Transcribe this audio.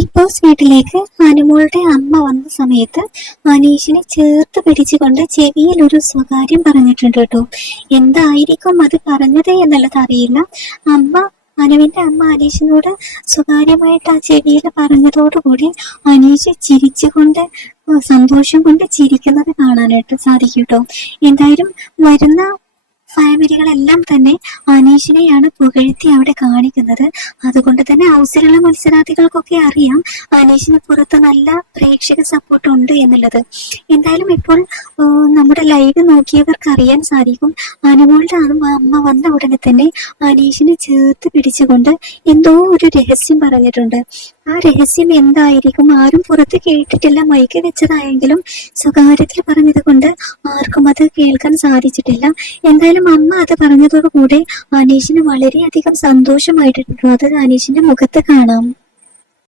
Big boss വീട്ടിലേക്ക് അനുമോളുടെ അമ്മ വന്ന സമയത്ത് അനീഷിനെ ചേർത്ത് പിടിച്ചുകൊണ്ട് ചെവിയിൽ ഒരു സ്വകാര്യം പറഞ്ഞിട്ടുണ്ട് കേട്ടോ. എന്തായിരിക്കും അത് പറഞ്ഞത് എന്നുള്ളത് അറിയില്ല. അമ്മ അനുവിന്റെ അമ്മ അനീഷിനോട് സ്വകാര്യമായിട്ട് ആ ചെവിയിൽ പറഞ്ഞതോടുകൂടി അനീഷ് ചിരിച്ചുകൊണ്ട് സന്തോഷം കൊണ്ട് ചിരിക്കുന്നത് കാണാനായിട്ട് സാധിക്കും കേട്ടോ. എന്തായാലും വരുന്ന ഫാമിലികളെല്ലാം തന്നെ അനീഷിനെയാണ് പുകഴ്ത്തി അവിടെ കാണിക്കുന്നത്. അതുകൊണ്ട് തന്നെ ഹൗസിലുള്ള മത്സരാർത്ഥികൾക്കൊക്കെ അറിയാം അനീഷിന് പുറത്ത് നല്ല പ്രേക്ഷക സപ്പോർട്ട് ഉണ്ട് എന്നുള്ളത്. എന്തായാലും ഇപ്പോൾ നമ്മുടെ ലൈവ് നോക്കിയവർക്ക് അറിയാൻ സാധിക്കും. അനുമോളുടെ അമ്മ വന്ന ഉടനെ തന്നെ അനീഷിനെ ചേർത്ത് പിടിച്ചുകൊണ്ട് എന്തോ ഒരു രഹസ്യം പറഞ്ഞിട്ടുണ്ട്. ആ രഹസ്യം എന്തായിരിക്കും ആരും പുറത്ത് കേട്ടിട്ടില്ല. മൈക്ക് വെച്ചതായെങ്കിലും സ്വകാര്യത്തിൽ പറഞ്ഞത് കൊണ്ട് കേൾക്കാൻ സാധിച്ചിട്ടില്ല. എന്തായാലും അമ്മ അത് പറഞ്ഞതോടുകൂടെ അനീഷിന് വളരെയധികം സന്തോഷമായിട്ടുണ്ട്. അത് അനീഷിന്റെ മുഖത്ത് കാണാം.